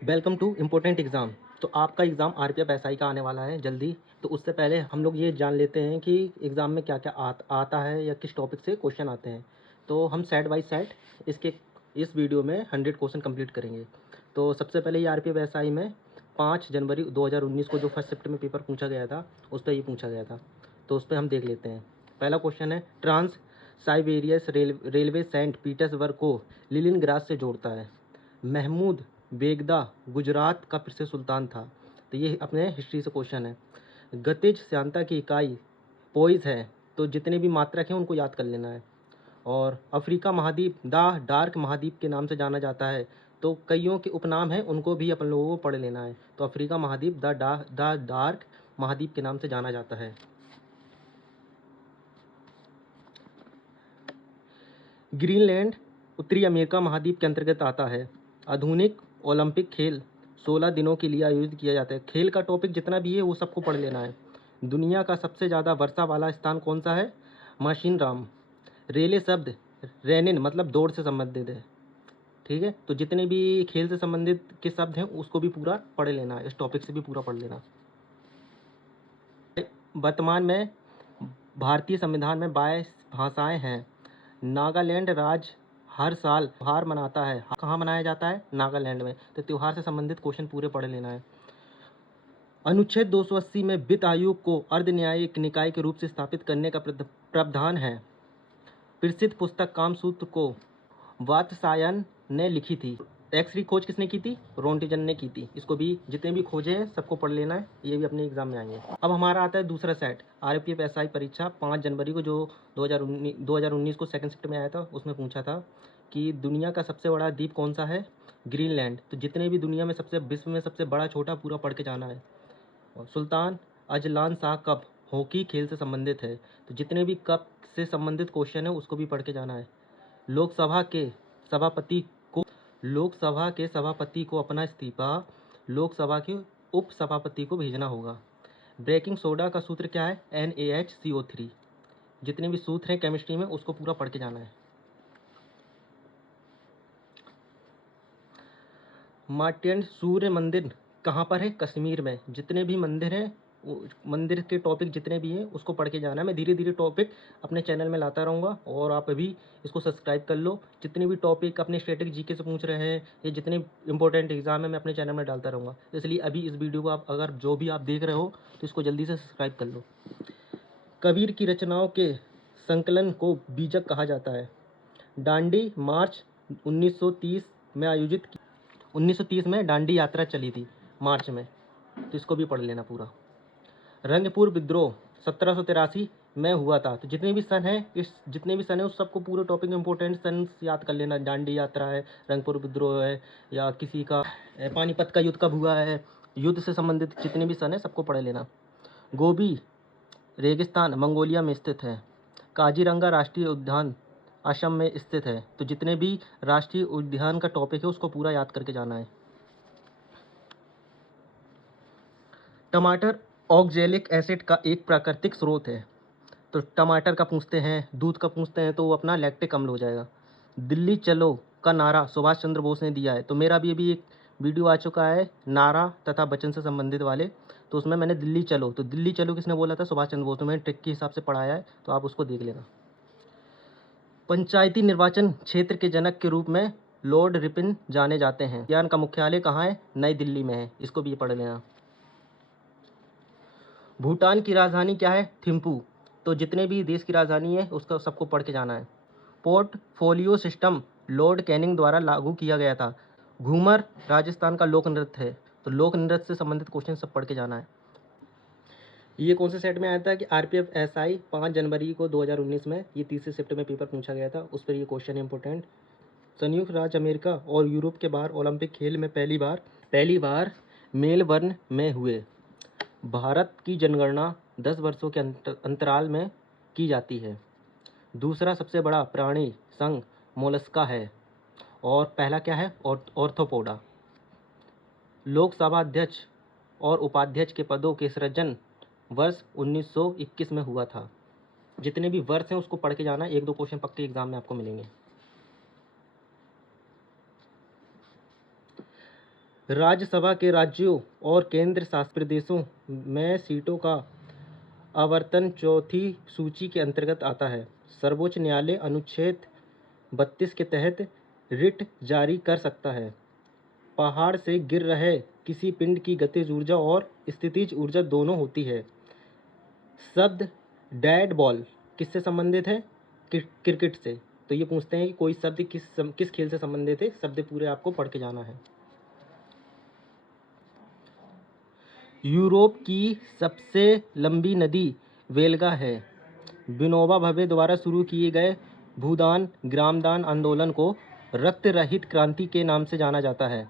Welcome to important exam. तो आपका exam RPF SI का आने वाला है जल्दी। तो उससे पहले हम लोग ये जान लेते हैं कि एग्ज़ाम में क्या क्या आता है या किस टॉपिक से क्वेश्चन आते हैं। तो हम साइड बाय साइड इसके इस वीडियो में 100 क्वेश्चन कंप्लीट करेंगे। तो सबसे पहले ये आरपीएफ एसआई में 5 जनवरी 2019 को जो फर्स्ट शिफ्ट में पेपर पूछा गया था, उस पर ये पूछा गया था। तो उस पर हम देख लेते हैं। पहला क्वेश्चन है, ट्रांस साइबेरियस रेलवे सेंट पीटर्सबर्ग को लिनिनग्राड से जोड़ता है। महमूद बेगदा गुजरात का फिर से सुल्तान था। तो ये अपने हिस्ट्री से क्वेश्चन है। गतिज श्यानता की इकाई पोइज है। तो जितने भी मात्रक हैं उनको याद कर लेना है। और अफ्रीका महाद्वीप द डार्क महाद्वीप के नाम से जाना जाता है। तो कईयों के उपनाम हैं, उनको भी अपन लोगों को पढ़ लेना है। तो अफ्रीका महाद्वीप द डार्क महाद्वीप के नाम से जाना जाता है। ग्रीनलैंड उत्तरी अमेरिका महाद्वीप के अंतर्गत आता है। आधुनिक ओलंपिक खेल 16 दिनों के लिए आयोजित किया जाता है। खेल का टॉपिक जितना भी है वो सबको पढ़ लेना है। दुनिया का सबसे ज़्यादा वर्षा वाला स्थान कौन सा है? माशिनराम। रेले शब्द रेनिन मतलब दौड़ से संबंधित है। ठीक है, तो जितने भी खेल से संबंधित के शब्द हैं उसको भी पूरा पढ़ लेना है, इस टॉपिक से भी पूरा पढ़ लेना। वर्तमान में भारतीय संविधान में 22 भाषाएं हैं। नागालैंड राज्य हर साल त्योहार मनाता है। कहाँ मनाया जाता है? नागालैंड में। तो त्योहार से संबंधित क्वेश्चन पूरे पढ़ लेना है। अनुच्छेद 280 में वित्त आयोग को अर्धन्यायिक निकाय के रूप से स्थापित करने का प्रावधान है। प्रसिद्ध पुस्तक कामसूत्र को वात्स्यायन ने लिखी थी। एक्स-रे खोज किसने की थी? रोंटिजन ने की थी। इसको भी जितने भी खोजे हैं सबको पढ़ लेना है, ये भी अपने एग्जाम में आएंगे। अब हमारा आता है दूसरा सेट, आरपीएफ एसआई परीक्षा 5 जनवरी को जो 2019 को सेकंड शिफ्ट में आया था, उसमें पूछा था कि दुनिया का सबसे बड़ा द्वीप कौन सा है? ग्रीनलैंड। तो जितने भी दुनिया में विश्व में सबसे बड़ा छोटा पूरा पढ़ के जाना है। और Sultan Azlan Shah cup hockey खेल से संबंधित है। तो जितने भी कप से संबंधित क्वेश्चन है उसको भी पढ़ के जाना है। लोकसभा के सभापति लोकसभा के सभापति को अपना इस्तीफा लोकसभा के उप सभापति को भेजना होगा। ब्रेकिंग सोडा का सूत्र क्या है? NaHCO3। जितने भी सूत्र हैं केमिस्ट्री में उसको पूरा पढ़ के जाना है। मार्टियन सूर्य मंदिर कहाँ पर है? कश्मीर में। जितने भी मंदिर हैं, मंदिर के टॉपिक जितने भी हैं उसको पढ़ के जाना है। मैं धीरे धीरे टॉपिक अपने चैनल में लाता रहूँगा और आप अभी इसको सब्सक्राइब कर लो। जितने भी टॉपिक अपने स्टैटिक जीके से पूछ रहे हैं या जितने इंपॉर्टेंट एग्जाम है मैं अपने चैनल में डालता रहूँगा। इसलिए अभी इस वीडियो को आप अगर जो भी आप देख रहे हो तो इसको जल्दी से सब्सक्राइब कर लो। कबीर की रचनाओं के संकलन को बीजक कहा जाता है। डांडी मार्च 1930 में 1930 में डांडी यात्रा चली थी मार्च में। तो इसको भी पढ़ लेना पूरा। रंगपुर विद्रोह 1783 में हुआ था। तो जितने भी सन है उस सबको पूरे टॉपिक में इंपॉर्टेंट सन याद कर लेना। डांडी यात्रा है, रंगपुर विद्रोह है, या किसी का पानीपत का युद्ध कब हुआ है, युद्ध से संबंधित जितने भी सन है सबको पढ़ लेना। गोबी रेगिस्तान मंगोलिया में स्थित है। काजीरंगा राष्ट्रीय उद्यान असम में स्थित है। तो जितने भी राष्ट्रीय उद्यान का टॉपिक है उसको पूरा याद करके जाना है। टमाटर ऑक्जेलिक एसिड का एक प्राकृतिक स्रोत है। तो टमाटर का पूछते हैं, दूध का पूछते हैं तो वो अपना लैक्टिक अम्ल हो जाएगा। दिल्ली चलो का नारा सुभाष चंद्र बोस ने दिया है। तो मेरा भी अभी एक वीडियो आ चुका है नारा तथा वचन से संबंधित वाले। तो उसमें मैंने दिल्ली चलो, तो दिल्ली चलो किसने बोला था? सुभाष चंद्र बोस। तो मैंने ट्रिक के हिसाब से पढ़ाया है, तो आप उसको देख लेना। पंचायती निर्वाचन क्षेत्र के जनक के रूप में लॉर्ड रिपन जाने जाते हैं। ज्ञान का मुख्यालय कहाँ है? नई दिल्ली में है। इसको भी पढ़ लेना। भूटान की राजधानी क्या है? थिम्पू। तो जितने भी देश की राजधानी है उसका सबको पढ़ के जाना है। पोर्टफोलियो सिस्टम लॉर्ड कैनिंग द्वारा लागू किया गया था। घूमर राजस्थान का लोक नृत्य है। तो लोक नृत्य से संबंधित क्वेश्चन सब पढ़ के जाना है। ये कौन से सेट में आया था कि आरपीएफ एसआई 5 जनवरी को 2019 में ये तीसरे शिफ्ट में पेपर पूछा गया था, उस पर ये क्वेश्चन इंपॉर्टेंट। संयुक्त राज्य अमेरिका और यूरोप के बाहर ओलंपिक खेल में पहली बार मेलबर्न में हुए। भारत की जनगणना 10 वर्षों के अंतराल में की जाती है। दूसरा सबसे बड़ा प्राणी संघ मोलस्का है। और पहला क्या है? ऑर्थोपोडा। लोकसभा अध्यक्ष और उपाध्यक्ष के पदों के सृजन वर्ष 1921 में हुआ था। जितने भी वर्ष हैं उसको पढ़ के जाना है, एक दो क्वेश्चन पक्के एग्जाम में आपको मिलेंगे। राज्यसभा के राज्यों और केंद्र शासित प्रदेशों में सीटों का आवंटन चौथी सूची के अंतर्गत आता है। सर्वोच्च न्यायालय अनुच्छेद 32 के तहत रिट जारी कर सकता है। पहाड़ से गिर रहे किसी पिंड की गतिज ऊर्जा और स्थितिज ऊर्जा दोनों होती है। शब्द डेड बॉल किससे संबंधित है? क्रिकेट से। तो ये पूछते हैं कि कोई शब्द किस खेल से संबंधित है। शब्द पूरे आपको पढ़ के जाना है। यूरोप की सबसे लंबी नदी वेल्गा है। विनोबा भावे द्वारा शुरू किए गए भूदान ग्रामदान आंदोलन को रक्त रहित क्रांति के नाम से जाना जाता है।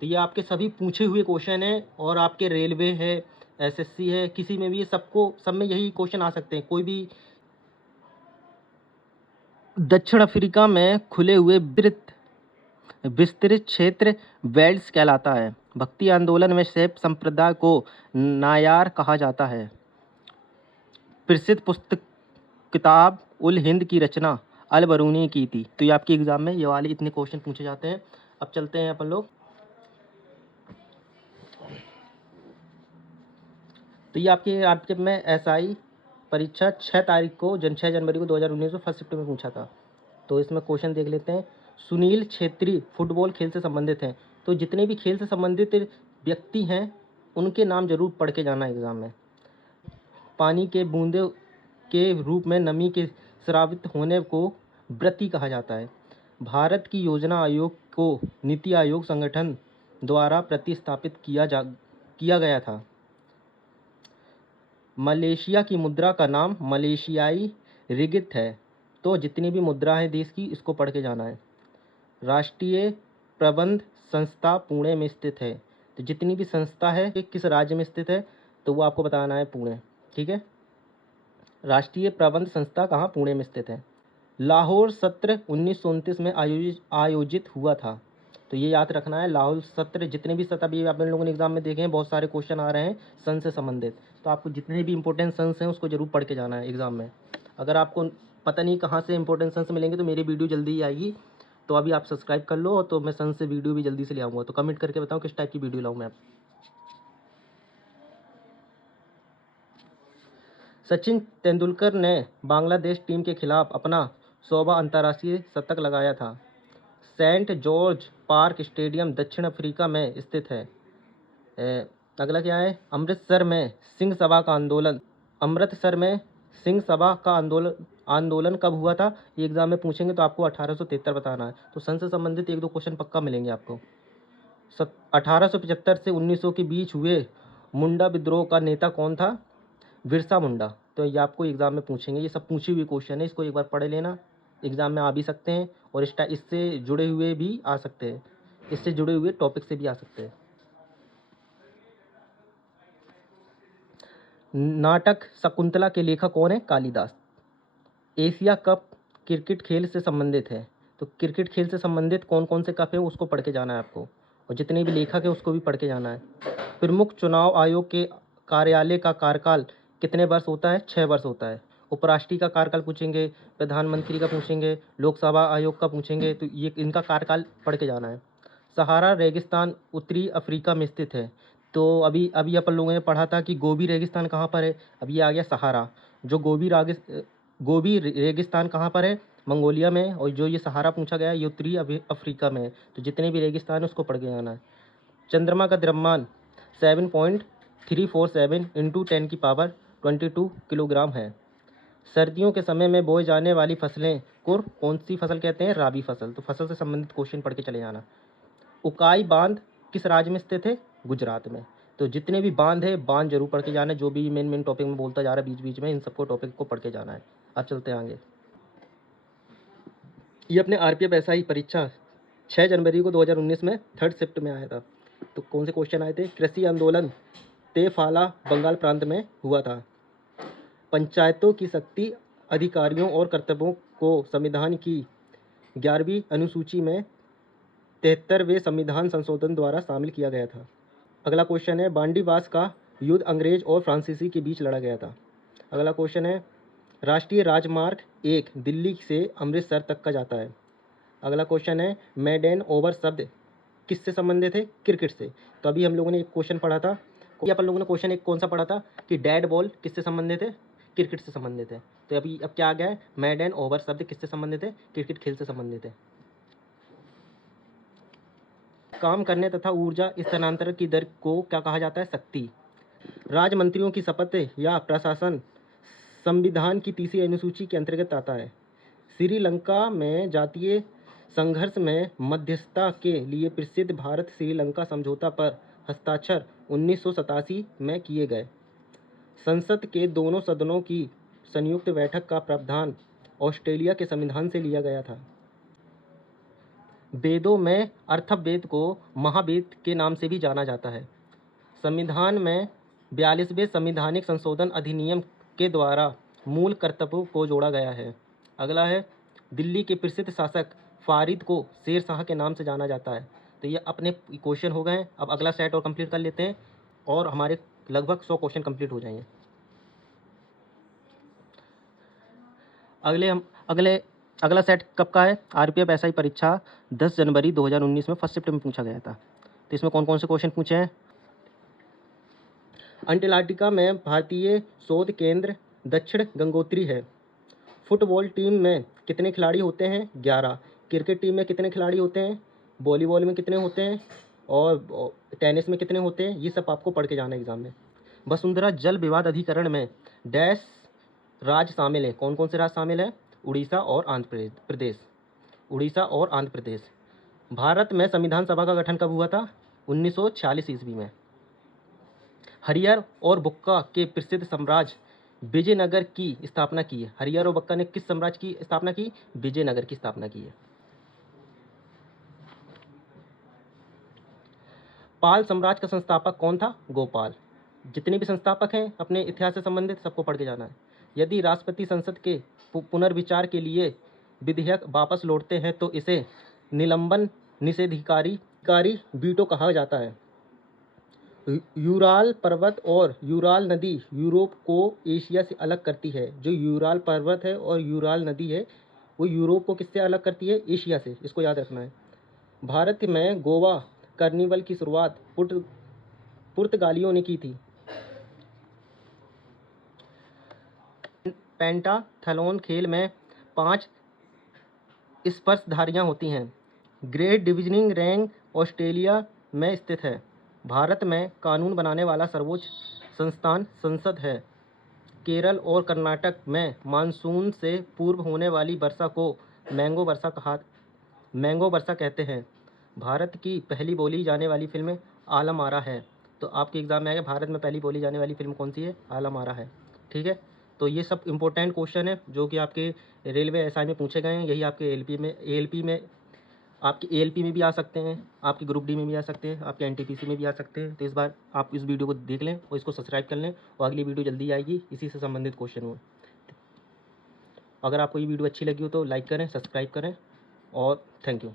तो ये आपके सभी पूछे हुए क्वेश्चन हैं और आपके रेलवे है, एसएससी है, किसी में भी ये सब में यही क्वेश्चन आ सकते हैं। कोई भी दक्षिण अफ्रीका में खुले हुए विस्तृत क्षेत्र वेल्स कहलाता है। भक्ति आंदोलन में शैव संप्रदाय को नायार कहा जाता है। प्रसिद्ध पुस्तक किताब उल हिंद की रचना अल बरूनी ने की थी। तो ये आपके एग्जाम में ये वाले इतने क्वेश्चन पूछे जाते हैं। अब चलते हैं अपन लोग। तो ये आपके में एसआई परीक्षा 6 जनवरी को 2019 में फर्स्ट शिफ्ट में पूछा था। तो इसमें क्वेश्चन देख लेते हैं। सुनील छेत्री फुटबॉल खेल से संबंधित हैं। तो जितने भी खेल से संबंधित व्यक्ति हैं उनके नाम जरूर पढ़ के जाना एग्जाम में। पानी के बूंदे के रूप में नमी के स्रावित होने को वृत्ति कहा जाता है। भारत की योजना आयोग को नीति आयोग संगठन द्वारा प्रतिस्थापित किया गया था। मलेशिया की मुद्रा का नाम मलेशियाई रिगिट है। तो जितनी भी मुद्रा है देश की इसको पढ़ के जाना है। राष्ट्रीय प्रबंध संस्था पुणे में स्थित है। तो जितनी भी संस्था है किस राज्य में स्थित है तो वो आपको बताना है पुणे। ठीक है, राष्ट्रीय प्रबंध संस्था कहाँ? पुणे में स्थित है। लाहौर सत्र 1929 में आयोजित हुआ था। तो ये याद रखना है। लाहौर सत्र जितने भी सत्र अभी आप लोगों ने एग्जाम में देखे हैं, बहुत सारे क्वेश्चन आ रहे हैं सन से संबंधित। तो आपको जितने भी इंपॉर्टेंट सन्स हैं उसको जरूर पढ़ के जाना है एग्जाम में। अगर आपको पता नहीं कहाँ से इंपॉर्टेंट सन्स मिलेंगे तो मेरी वीडियो जल्दी ही आएगी। तो अभी आप सब्सक्राइब कर लो, तो मैं सन से वीडियो भी जल्दी से ले आऊँगा। तो कमेंट करके बताओ किस टाइप की वीडियो लाऊँ मैं। सचिन तेंदुलकर ने बांग्लादेश टीम के खिलाफ अपना 100वां अंतर्राष्ट्रीय शतक लगाया था। सेंट जॉर्ज पार्क स्टेडियम दक्षिण अफ्रीका में स्थित है। अगला क्या है? अमृतसर में सिंह सभा का आंदोलन कब हुआ था? ये एग्जाम में पूछेंगे तो आपको 1873 बताना है। तो सन से संबंधित एक दो क्वेश्चन पक्का मिलेंगे आपको। 1875 से 1900 के बीच हुए मुंडा विद्रोह का नेता कौन था? बिरसा मुंडा। तो ये आपको एग्जाम में पूछेंगे। ये सब पूछे हुए क्वेश्चन है, इसको एक बार पढ़ लेना। एग्जाम में आ भी सकते हैं और इससे जुड़े हुए भी आ सकते हैं, इससे जुड़े हुए टॉपिक से भी आ सकते हैं। नाटक शकुंतला के लेखक कौन है? कालिदास। एशिया कप क्रिकेट खेल से संबंधित है। तो क्रिकेट खेल से संबंधित कौन कौन से कप है उसको पढ़ के जाना है आपको, और जितने भी लेखक है उसको भी पढ़ के जाना है। प्रमुख चुनाव आयोग के कार्यालय का कार्यकाल कितने वर्ष होता है? 6 वर्ष होता है। उपराष्ट्रपति का कार्यकाल पूछेंगे, प्रधानमंत्री का पूछेंगे, लोकसभा आयोग का पूछेंगे। तो ये इनका कार्यकाल पढ़ के जाना है। सहारा रेगिस्तान उत्तरी अफ्रीका में स्थित है। तो अभी अपन लोगों ने पढ़ा था कि गोबी रेगिस्तान कहाँ पर है। अब ये आ गया सहारा। जो गोबी रेगिस्तान कहाँ पर है? मंगोलिया में। और जो ये सहारा पूछा गया ये उत्तरी अफ्रीका में है। तो जितने भी रेगिस्तान है उसको पढ़ के जाना है। चंद्रमा का द्रव्यमान 7.347 इंटू 10⁻22 किलोग्राम है। सर्दियों के समय में बोई जाने वाली फसलें को कौन सी फसल कहते हैं? राबी फसल। तो फसल से संबंधित क्वेश्चन पढ़ के चले जाना। उकाई बांध किस राज्य में स्थित है? गुजरात में। तो जितने भी बांध है बांध जरूर पढ़ के जाना है। जो भी मेन टॉपिक में बोलता जा रहा है बीच बीच में, इन सबको टॉपिक को पढ़ के जाना है। अब चलते हैं आगे। ये अपने आरपीएफ एसआई परीक्षा 6 जनवरी को 2019 में थर्ड शिफ्ट में आया था। तो कौन से क्वेश्चन आए थे? कृषि आंदोलन तेफाला बंगाल प्रांत में हुआ था। पंचायतों की शक्ति, अधिकारियों और कर्तव्यों को संविधान की 11वीं अनुसूची में 73वें संविधान संशोधन द्वारा शामिल किया गया था। अगला क्वेश्चन है बांडीवास का युद्ध अंग्रेज और फ्रांसीसी के बीच लड़ा गया था। अगला क्वेश्चन है राष्ट्रीय राजमार्ग 1 दिल्ली से अमृतसर तक का जाता है। अगला क्वेश्चन है मेडेन ओवर शब्द किससे संबंधित है? क्रिकेट से। तो अभी हम लोगों ने एक क्वेश्चन पढ़ा था, अपन लोगों ने क्वेश्चन एक कौन सा पढ़ा था कि डेड बॉल किससे संबंधित है? क्रिकेट से संबंधित है। तो अभी अब क्या आ गया है? मैड एंड ओवर शब्द किससे संबंधित है? क्रिकेट खेल से संबंधित है। काम करने तथा ऊर्जा स्थानांतरण की दर को क्या कहा जाता है? शक्ति। राज्य मंत्रियों की शपथ या प्रशासन संविधान की तीसरी अनुसूची के अंतर्गत आता है। श्रीलंका में जातीय संघर्ष में मध्यस्थता के लिए प्रसिद्ध भारत श्रीलंका समझौता पर हस्ताक्षर 1987 में किए गए। संसद के दोनों सदनों की संयुक्त बैठक का प्रावधान ऑस्ट्रेलिया के संविधान से लिया गया था। वेदों में अथर्ववेद को महावेद के नाम से भी जाना जाता है। संविधान में 42वें संवैधानिक संशोधन अधिनियम के द्वारा मूल कर्तव्यों को जोड़ा गया है। अगला है, दिल्ली के प्रसिद्ध शासक फारिद को शेर शाह के नाम से जाना जाता है। तो ये अपने क्वेश्चन हो गए हैं। अब अगला सेट और कंप्लीट कर लेते हैं और हमारे लगभग 100 क्वेश्चन कंप्लीट हो जाएंगे। अगला सेट कब का है? आरपीएफ एसआई परीक्षा 10 जनवरी 2019 में फर्स्ट शिफ्ट में पूछा गया था। तो इसमें कौन कौन से क्वेश्चन पूछे हैं? अंटार्कटिका में भारतीय शोध केंद्र दक्षिण गंगोत्री है। फुटबॉल टीम में कितने खिलाड़ी होते हैं? 11। क्रिकेट टीम में कितने खिलाड़ी होते हैं? वॉलीबॉल में कितने होते हैं? और टेनिस में कितने होते हैं? ये सब आपको पढ़ के जाना है एग्जाम में। वसुंधरा जल विवाद अधिकरण में डैश राज्य शामिल है। कौन कौन से राज्य शामिल हैं? उड़ीसा और आंध्र प्रदेश। उड़ीसा और आंध्र प्रदेश। भारत में संविधान सभा का गठन कब हुआ था? 1946 ईस्वी में। हरियर और बुक्का के प्रसिद्ध साम्राज्य विजयनगर की स्थापना की है। हरियर और बुक्का ने किस साम्राज्य की स्थापना की? विजयनगर की स्थापना की है। पाल साम्राज्य का संस्थापक कौन था? गोपाल। जितने भी संस्थापक हैं अपने इतिहास से संबंधित सबको पढ़ के जाना है। यदि राष्ट्रपति संसद के पुनर्विचार के लिए विधेयक वापस लौटते हैं तो इसे निलंबन निषेधाधिकारी वीटो कहा जाता है। यूराल पर्वत और यूराल नदी यूरोप को एशिया से अलग करती है। जो यूराल पर्वत है और यूराल नदी है वो यूरोप को किससे अलग करती है? एशिया से। इसको याद रखना है। भारत में गोवा कार्निवल की शुरुआत पुर्तगालियों ने की थी। पेंटाथलॉन खेल में 5 स्पर्शधारियां होती हैं। ग्रेट डिविजनिंग रैंक ऑस्ट्रेलिया में स्थित है। भारत में कानून बनाने वाला सर्वोच्च संस्थान संसद है। केरल और कर्नाटक में मानसून से पूर्व होने वाली वर्षा को मैंगो वर्षा कहते हैं। भारत की पहली बोली जाने वाली फिल्म आलम आरा है। तो आपके एग्जाम में आएगा भारत में पहली बोली जाने वाली फिल्म कौन सी है? आलम आरा है। ठीक है। तो ये सब इंपॉर्टेंट क्वेश्चन है जो कि आपके रेलवे एसआई में पूछे गए हैं। यही आपके एएलपी में आपके एएलपी में भी आ सकते हैं, आपके ग्रुप डी में भी आ सकते हैं, आपके एनटीपीसी में भी आ सकते हैं। तो इस बार आप इस वीडियो को देख लें और इसको सब्सक्राइब कर लें और अगली वीडियो जल्दी आएगी इसी से संबंधित क्वेश्चन हो। अगर आपको ये वीडियो अच्छी लगी हो तो लाइक करें, सब्सक्राइब करें और थैंक यू।